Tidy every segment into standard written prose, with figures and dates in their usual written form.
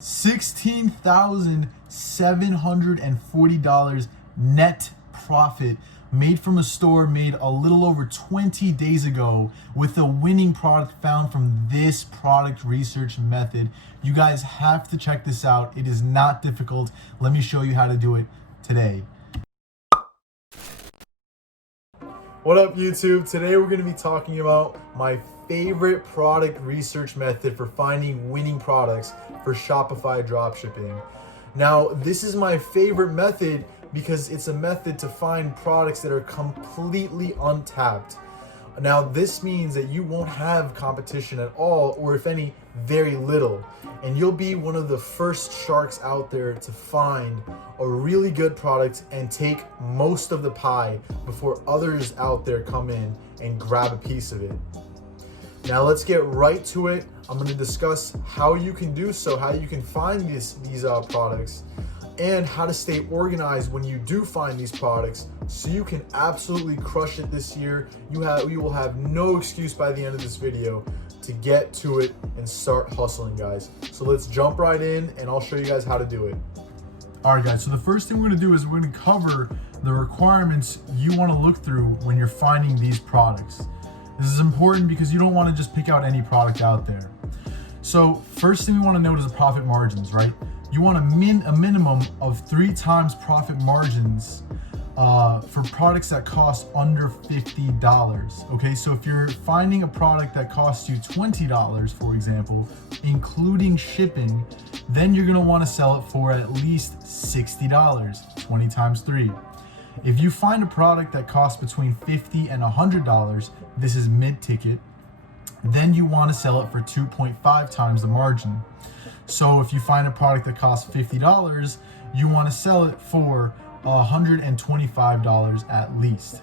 $16,740 net profit made from a store made a little over 20 days ago with a winning product found from this product research method. You guys have to check this out. It is not difficult. Let me show you how to do it today. What up, YouTube? Today we're going to be talking about my favorite product research method for finding winning products for Shopify dropshipping. Now, this is my favorite method because it's a method to find products that are completely untapped. Now, this means that you won't have competition at all, or if any, very little. And you'll be one of the first sharks out there to find a really good product and take most of the pie before others out there come in and grab a piece of it. Now let's get right to it. I'm going to discuss how you can do so, how you can find these products, and how to stay organized when you do find these products so you can absolutely crush it this year. You will have no excuse by the end of this video to get to it and start hustling, guys. So let's jump right in and I'll show you guys how to do it. All right, guys, so the first thing we're going to do is we're going to cover the requirements you want to look through when you're finding these products. This is important because you don't want to just pick out any product out there. So first thing we want to note is the profit margins, right? You want a minimum of 3 times profit margins for products that cost under $50. Okay, so if you're finding a product that costs you $20, for example, including shipping, then you're going to want to sell it for at least $60, 20 times 3. If you find a product that costs between $50 and $100, this is mid-ticket, then you want to sell it for 2.5 times the margin. So if you find a product that costs $50, you want to sell it for $125 at least.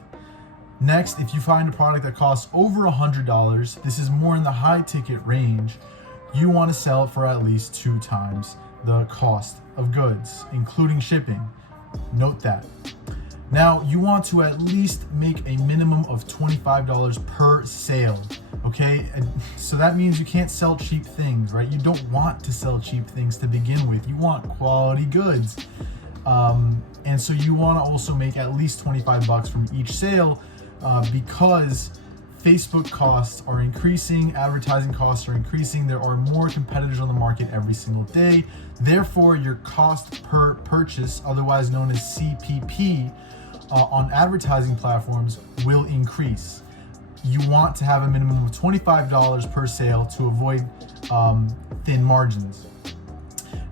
Next, if you find a product that costs over $100, this is more in the high ticket range, you want to sell it for at least 2 times the cost of goods, including shipping. Note that. Now, you want to at least make a minimum of $25 per sale, okay? So that means you can't sell cheap things, right? You don't want to sell cheap things to begin with. You want quality goods. And so you want to also make at least 25 bucks from each sale because Facebook costs are increasing, advertising costs are increasing, there are more competitors on the market every single day. Therefore, your cost per purchase, otherwise known as CPP, on advertising platforms will increase. You want to have a minimum of $25 per sale to avoid thin margins.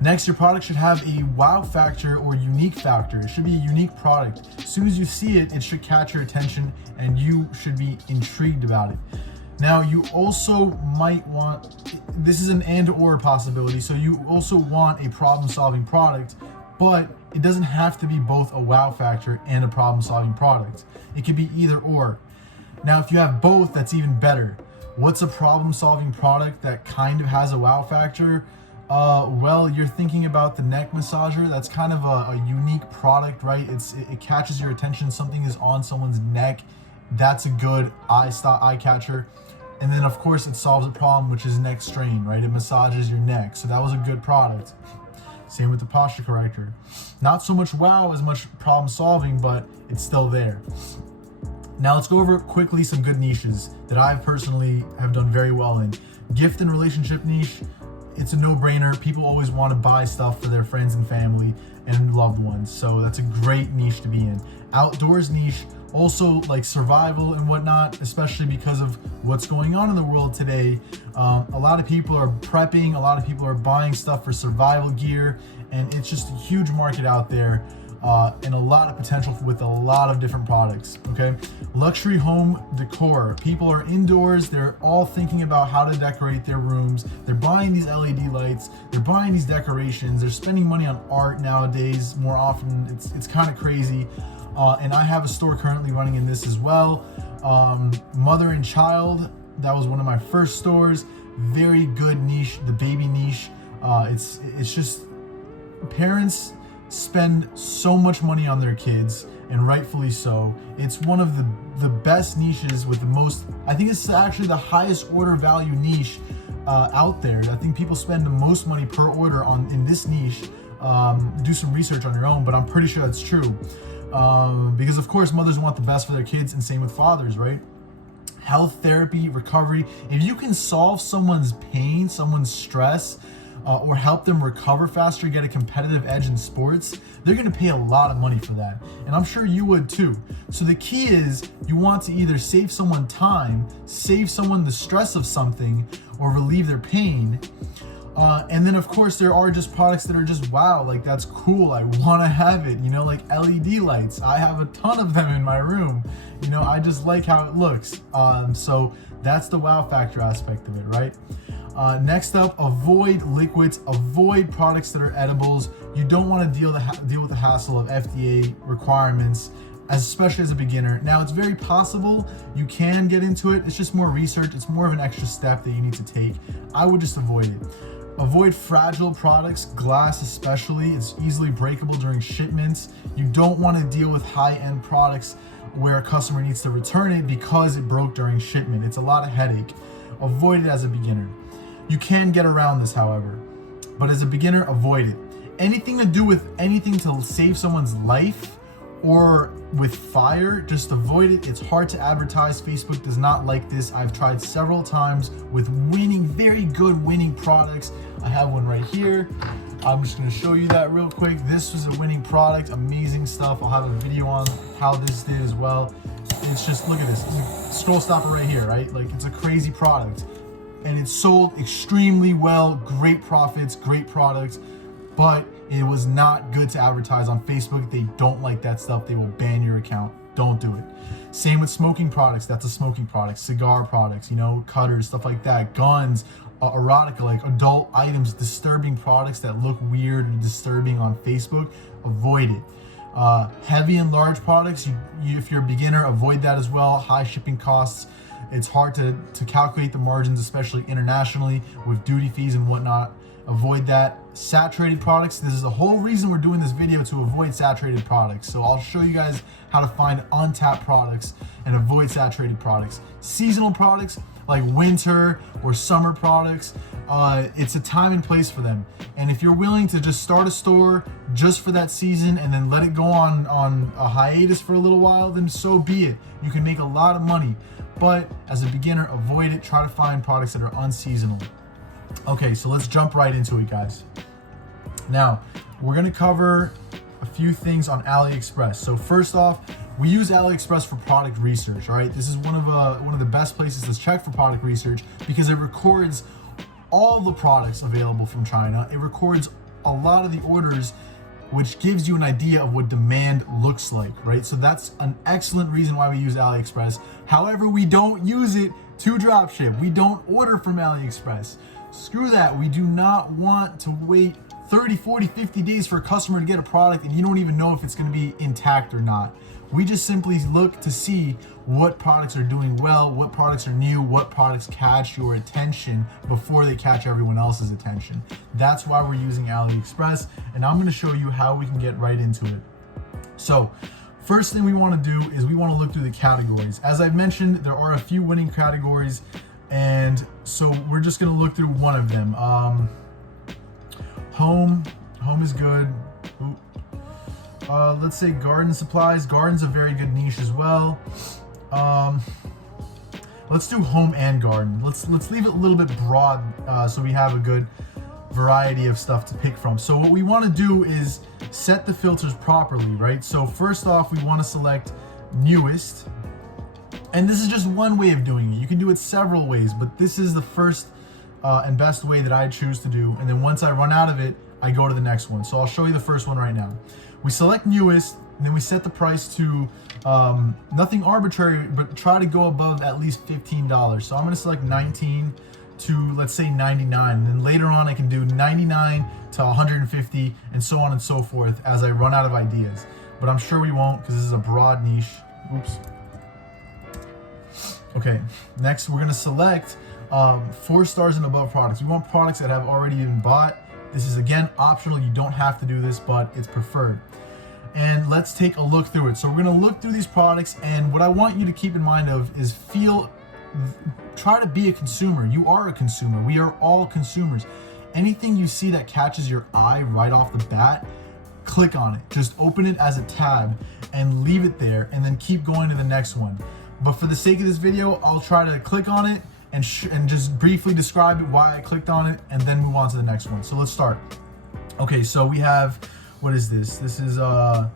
Next, your product should have a wow factor or unique factor. It should be a unique product. As soon as you see it, it should catch your attention and you should be intrigued about it. Now, you also might want, this is an and/or possibility, so you also want a problem-solving product, but it doesn't have to be both a wow factor and a problem-solving product. It could be either or. Now, if you have both, that's even better. What's a problem-solving product that kind of has a wow factor? Well, you're thinking about the neck massager. That's kind of a unique product, right? It catches your attention. Something is on someone's neck. That's a good eye catcher. And then, of course, it solves a problem, which is neck strain, right? It massages your neck. So that was a good product. Same with the posture corrector. Not so much wow as much problem solving, but it's still there. Now let's go over quickly some good niches that I personally have done very well in. Gift and relationship niche. It's a no-brainer. People always want to buy stuff for their friends and family and loved ones. So that's a great niche to be in. Outdoors niche, also like survival and whatnot, especially because of what's going on in the world today. A lot of people are prepping, a lot of people are buying stuff for survival gear, and it's just a huge market out there. And a lot of potential with a lot of different products, okay? Luxury home decor. People are indoors, they're all thinking about how to decorate their rooms. They're buying these LED lights, they're buying these decorations, they're spending money on art nowadays more often. It's kind of crazy. And I have a store currently running in this as well. Mother and child, that was one of my first stores. Very good niche, the baby niche. It's just parents spend so much money on their kids, and rightfully so. It's one of the best niches with the most, I think it's actually the highest order value niche out there. I think people spend the most money per order in this niche. Do some research on your own, but I'm pretty sure that's true. Because of course mothers want the best for their kids, and same with fathers, right? Health, therapy, recovery. If you can solve someone's pain, someone's stress, or help them recover faster, get a competitive edge in sports, they're gonna pay a lot of money for that. And I'm sure you would too. So the key is you want to either save someone time, save someone the stress of something, or relieve their pain. And then of course there are just products that are just, wow, like that's cool, I wanna have it, like LED lights. I have a ton of them in my room. I just like how it looks. So that's the wow factor aspect of it, right? Next up, avoid liquids, avoid products that are edibles. You don't want to deal with the hassle of FDA requirements, especially as a beginner. Now, it's very possible you can get into it. It's just more research. It's more of an extra step that you need to take. I would just avoid it. Avoid fragile products, glass especially. It's easily breakable during shipments. You don't want to deal with high-end products where a customer needs to return it because it broke during shipment. It's a lot of headache. Avoid it as a beginner. You can get around this, however, but as a beginner, avoid it. Anything to do with anything to save someone's life or with fire, just avoid it. It's hard to advertise. Facebook does not like this. I've tried several times with very good winning products. I have one right here. I'm just gonna show you that real quick. This was a winning product, amazing stuff. I'll have a video on how this did as well. It's just, look at this, scroll stopper right here, right? Like, it's a crazy product. And it sold extremely well, great profits, great products, but it was not good to advertise on Facebook. They don't like that stuff. They will ban your account. Don't do it. Same with smoking products. That's a smoking product. Cigar products, cutters, stuff like that. Guns, erotica, like adult items, disturbing products that look weird and disturbing on Facebook. Avoid it. Heavy and large products, if you're a beginner, avoid that as well. High shipping costs. It's hard to calculate the margins, especially internationally with duty fees and whatnot. Avoid that. Saturated products. This is the whole reason we're doing this video, to avoid saturated products. So I'll show you guys how to find untapped products and avoid saturated products. Seasonal products like winter or summer products, it's a time and place for them. And if you're willing to just start a store just for that season and then let it go on a hiatus for a little while, then so be it. You can make a lot of money. But as a beginner, avoid it. Try to find products that are unseasonal. Okay, so let's jump right into it, guys. Now, we're gonna cover a few things on Aliexpress. So first off, we use Aliexpress for product research, all right? This is one of the best places to check for product research because it records all the products available from China. It records a lot of the orders, which gives you an idea of what demand looks like, right? So that's an excellent reason why we use Aliexpress. However, we don't use it to dropship. We don't order from Aliexpress. Screw that. We do not want to wait 30, 40, 50 days for a customer to get a product and you don't even know if it's going to be intact or not. We just simply look to see what products are doing well, what products are new, what products catch your attention before they catch everyone else's attention. That's why we're using Aliexpress, and I'm going to show you how we can get right into it. So first thing we want to do is we want to look through the categories. As I've mentioned, there are a few winning categories, and so we're just going to look through one of them. Home is good. Ooh. Let's say garden supplies. Garden's a very good niche as well. Let's do home and garden. Let's leave it a little bit broad so we have a good variety of stuff to pick from. So what we want to do is set the filters properly, right? So first off, we want to select newest. And this is just one way of doing it. You can do it several ways, but this is the first and best way that I choose to do. And then once I run out of it, I go to the next one. So I'll show you the first one right now. We select newest, and then we set the price to nothing arbitrary, but try to go above at least $15. So I'm gonna select 19 to, let's say, 99. And then later on I can do 99 to 150 and so on and so forth as I run out of ideas. But I'm sure we won't, because this is a broad niche. Oops. Okay, next we're gonna select 4 stars and above products. We want products that have already been bought. This is again optional, you don't have to do this, but it's preferred. And let's take a look through it. So we're gonna look through these products, and what I want you to keep in mind of is feel try to be a consumer. You are a consumer. We are all consumers. Anything you see that catches your eye right off the bat, click on it. Just open it as a tab and leave it there, and then keep going to the next one. But for the sake of this video, I'll try to click on it and just briefly describe it, why I clicked on it, and then move on to the next one. So let's start. Okay, so we have, what is this? This is I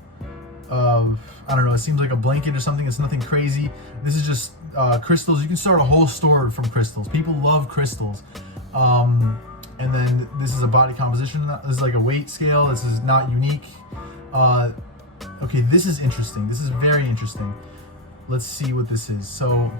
don't know, it seems like a blanket or something. It's nothing crazy. This is just crystals. You can start a whole store from crystals. People love crystals. And then this is a body composition. This is like a weight scale. This is not unique. Okay, this is interesting. This is very interesting. Let's see what this is. So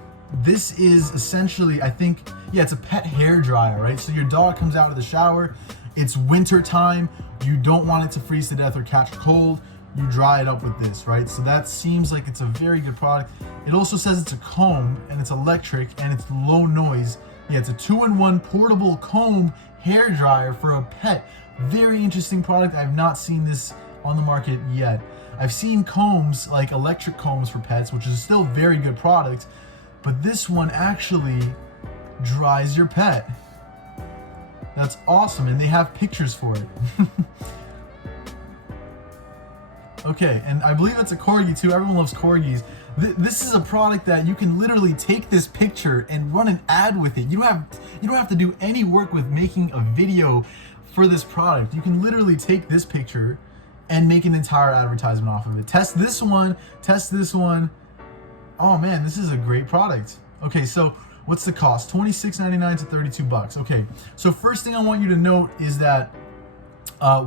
this is essentially, I think, yeah, it's a pet hair dryer, right? So your dog comes out of the shower. It's winter time. You don't want it to freeze to death or catch cold. You dry it up with this, right? So that seems like it's a very good product. It also says it's a comb, and it's electric, and it's low noise. Yeah, it's a 2-in-1 portable comb hair dryer for a pet. Very interesting product. I've not seen this on the market yet. I've seen combs, like electric combs for pets, which is still very good product, but this one actually dries your pet. That's awesome, and they have pictures for it. Okay, and I believe it's a corgi too. Everyone loves corgis. This is a product that you can literally take this picture and run an ad with it. You don't have to do any work with making a video for this product. You can literally take this picture and make an entire advertisement off of it. Test this one, test this one. Oh man, this is a great product. Okay, so what's the cost? $26.99 to $32. Okay, so first thing I want you to note is that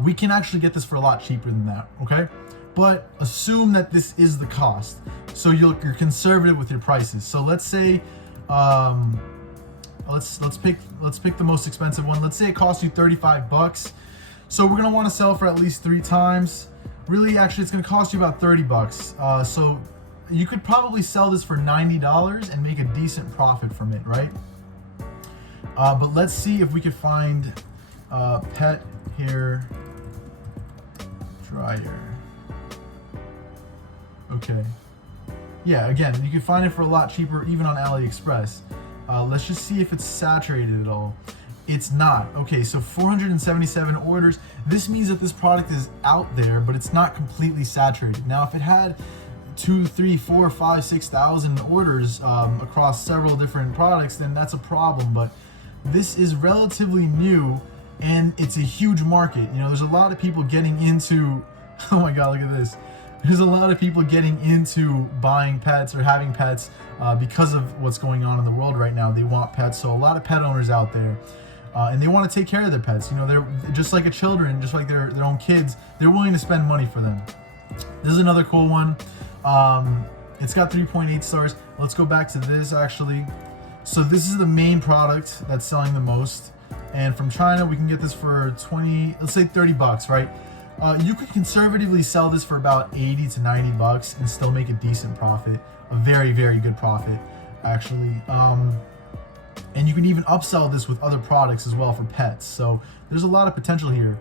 we can actually get this for a lot cheaper than that, okay? But assume that this is the cost. So you're conservative with your prices. So let's say, let's pick the most expensive one. Let's say it costs you $35. So we're gonna want to sell for at least 3 times. Really, actually, it's gonna cost you about $30. So you could probably sell this for $90 and make a decent profit from it, right? But let's see if we could find pet hair dryer. Okay. Yeah, again, you can find it for a lot cheaper, even on Aliexpress. Let's just see if it's saturated at all. It's not. Okay, so 477 orders. This means that this product is out there, but it's not completely saturated. Now, if it had 2, 3, 4, 5, 6,000 orders across several different products, then that's a problem. But this is relatively new, and it's a huge market. You know, there's a lot of people getting into, oh my God, look at this. There's a lot of people getting into buying pets or having pets because of what's going on in the world right now. They want pets, so a lot of pet owners out there, and they want to take care of their pets. You know, they're just like children, just like their own kids. They're willing to spend money for them. This is another cool one. It's got 3.8 stars. Let's go back to this actually. So this is the main product that's selling the most, and from China we can get this for let's say $30, right? You could conservatively sell this for about $80 to $90 and still make a decent profit, a very, very good profit, actually. And you can even upsell this with other products as well for pets. So there's a lot of potential here.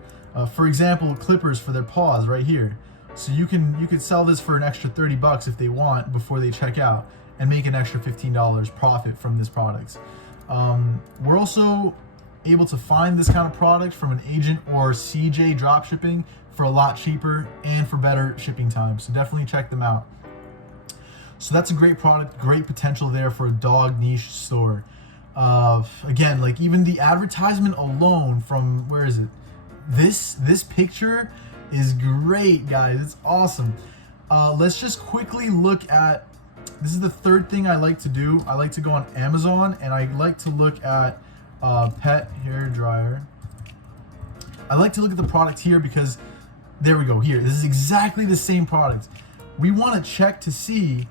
For example, clippers for their paws right here. So you could sell this for an extra $30 if they want before they check out, and make an extra $15 profit from this product. We're also able to find this kind of product from an agent or CJ dropshipping for a lot cheaper and for better shipping times. So definitely check them out. So that's a great product, great potential there for a dog niche store. Again, like even the advertisement alone from, where is it? This picture is great, guys. It's awesome. Let's just quickly look at, this is the third thing I like to do. I like to go on Amazon and I like to look at pet hair dryer. I like to look at the product here because, there we go, here. This is exactly the same product. We want to check to see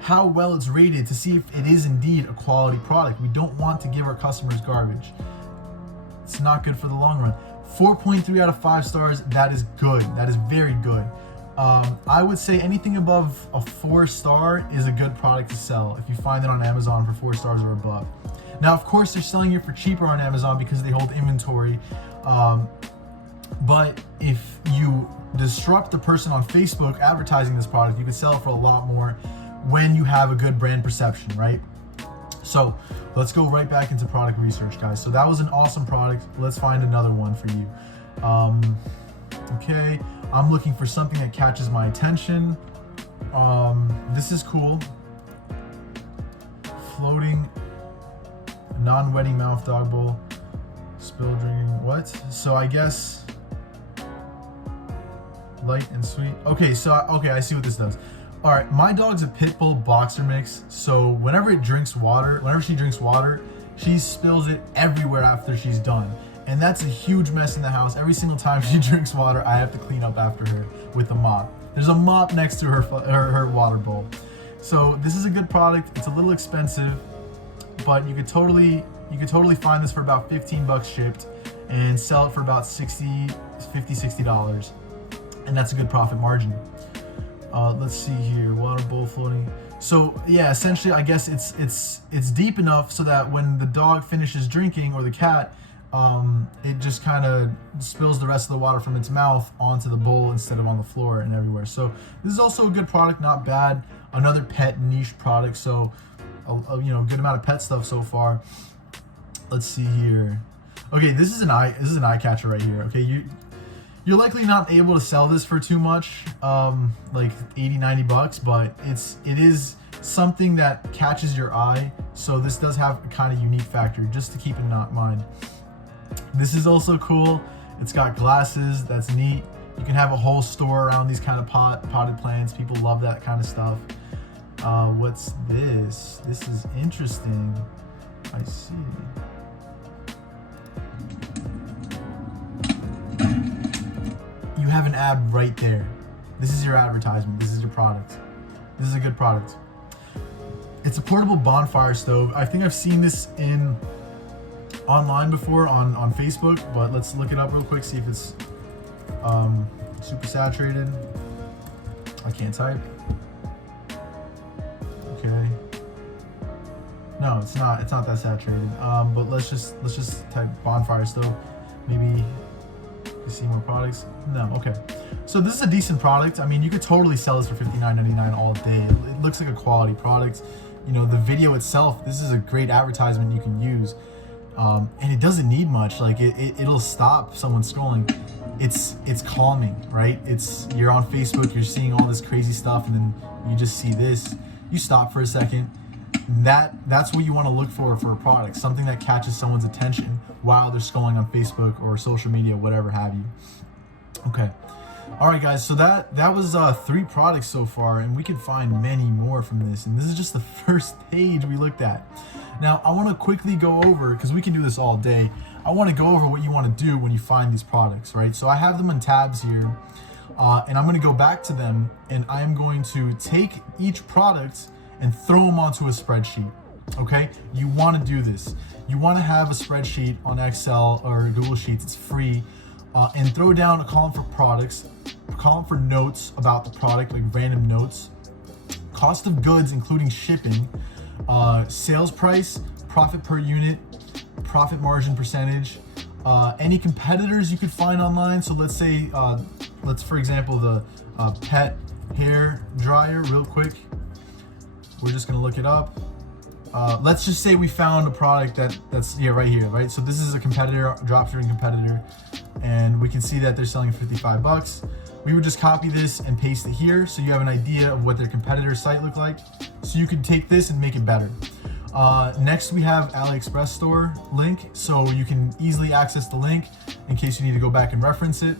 how well it's rated, to see if it is indeed a quality product. We don't want to give our customers garbage. It's not good for the long run. 4.3 out of 5 stars, that is good. That is very good. I would say anything above a 4-star is a good product to sell if you find it on Amazon for 4 stars or above. Now, of course, they're selling it for cheaper on Amazon because they hold inventory. But if you disrupt the person on Facebook advertising this product, you could sell it for a lot more when you have a good brand perception, right? So let's go right back into product research, guys. So that was an awesome product. Let's find another one for you. Okay, I'm looking for something that catches my attention. This is cool. Floating non-wetting mouth dog bowl. Spill drinking, what? So I guess light and sweet. Okay, so I see what this does. All right, my dog's a pit bull boxer mix. So whenever she drinks water, she spills it everywhere after she's done. And that's a huge mess in the house. Every single time she drinks water, I have to clean up after her with a mop. There's a mop next to her water bowl. So this is a good product. It's a little expensive, but you could totally find this for about $15 shipped and sell it for about $60. And that's a good profit margin. Let's see here, water bowl floating. So yeah, essentially, I guess it's deep enough so that when the dog finishes drinking, or the cat, it just kind of spills the rest of the water from its mouth onto the bowl instead of on the floor and everywhere. So this is also a good product, not bad. Another pet niche product. So good amount of pet stuff so far. Let's see here. Okay, this is an eye catcher right here. Okay, you're likely not able to sell this for too much, like $80-$90, but it is something that catches your eye. So this does have a kind of unique factor, just to keep in mind. This is also cool. It's got glasses. That's neat. You can have a whole store around these kind of potted plants. People love that kind of stuff. What's this? This is interesting. I see. You have an ad right there. This is your advertisement. This is your product. This is a good product. It's a portable bonfire stove. I think I've seen this online before on Facebook, but let's look it up real quick, see if it's super saturated. I can't type. Okay. No, it's not that saturated. But let's just type bonfire stove. Maybe you see more products. No, okay. So this is a decent product. I mean, you could totally sell this for $59.99 all day. It looks like a quality product. You know, the video itself, this is a great advertisement you can use. And it doesn't need much. Like it'll stop someone scrolling. It's calming, right? You're on Facebook, you're seeing all this crazy stuff, and then you just see this. You stop for a second. That's what you want to look for a product, something that catches someone's attention while they're scrolling on Facebook or social media, whatever have you. Okay. All right, guys, so that was 3 products so far, and we could find many more from this, and this is just the first page we looked at. Now, I want to quickly go over, because we can do this all day, I want to go over what you want to do when you find these products, right? So I have them in tabs here, and I'm going to go back to them, and I'm going to take each product and throw them onto a spreadsheet, okay? You want to do this. You want to have a spreadsheet on Excel or Google Sheets, it's free, and throw down a column for products, a column for notes about the product, like random notes, cost of goods including shipping, sales price, profit per unit, profit margin percentage, any competitors you could find online. So let's say, for example, the pet hair dryer real quick. We're just gonna look it up. Let's just say we found a product that's right here, right? So this is a competitor, dropshipping competitor, and we can see that they're selling for $55. We would just copy this and paste it here, so you have an idea of what their competitor site looked like. So you can take this and make it better. Next, we have Aliexpress store link, so you can easily access the link in case you need to go back and reference it.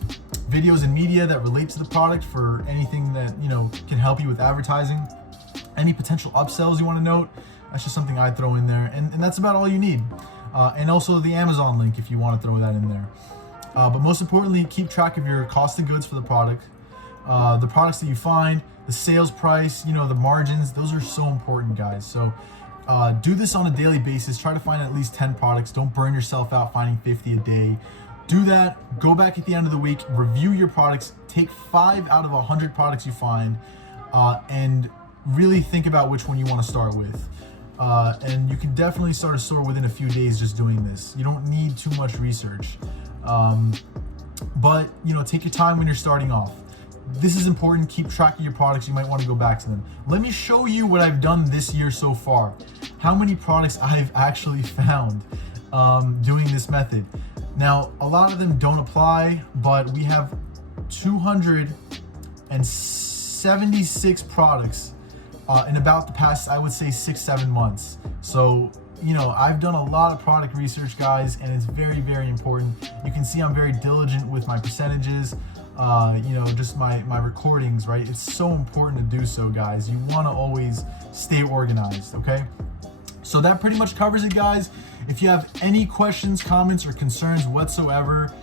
Videos and media that relate to the product for anything that can help you with advertising. Any potential upsells you want to note, that's just something I'd throw in there, and that's about all you need. And also the Amazon link if you want to throw that in there. But most importantly, keep track of your cost of goods for the product, the products that you find, the sales price, the margins. Those are so important, guys. So do this on a daily basis. Try to find at least 10 products. Don't burn yourself out finding 50 a day. Do that. Go back at the end of the week, review your products, take 5 out of 100 products you find, and really think about which one you want to start with. And you can definitely start a store within a few days just doing this. You don't need too much research. But take your time when you're starting off. This is important. Keep track of your products. You might want to go back to them. Let me show you what I've done this year so far. how many products I've actually found doing this method. Now, a lot of them don't apply, but we have 276 products in about the past, I would say 6-7 months. So, you know, I've done a lot of product research, guys, and it's very, very important. You can see I'm very diligent with my percentages, you know, just my recordings, right? It's so important to do so, guys. You want to always stay organized, okay? So that pretty much covers it, guys. If you have any questions, comments, or concerns whatsoever,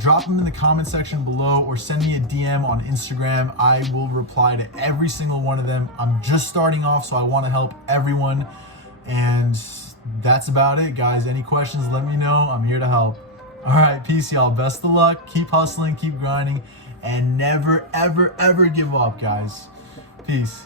drop them in the comment section below or send me a DM on Instagram. I will reply to every single one of them. I'm just starting off, so I want to help everyone. And that's about it, guys. Any questions, let me know. I'm here to help. All right, peace, y'all. Best of luck. Keep hustling, keep grinding, and never, ever, ever give up, guys. Peace.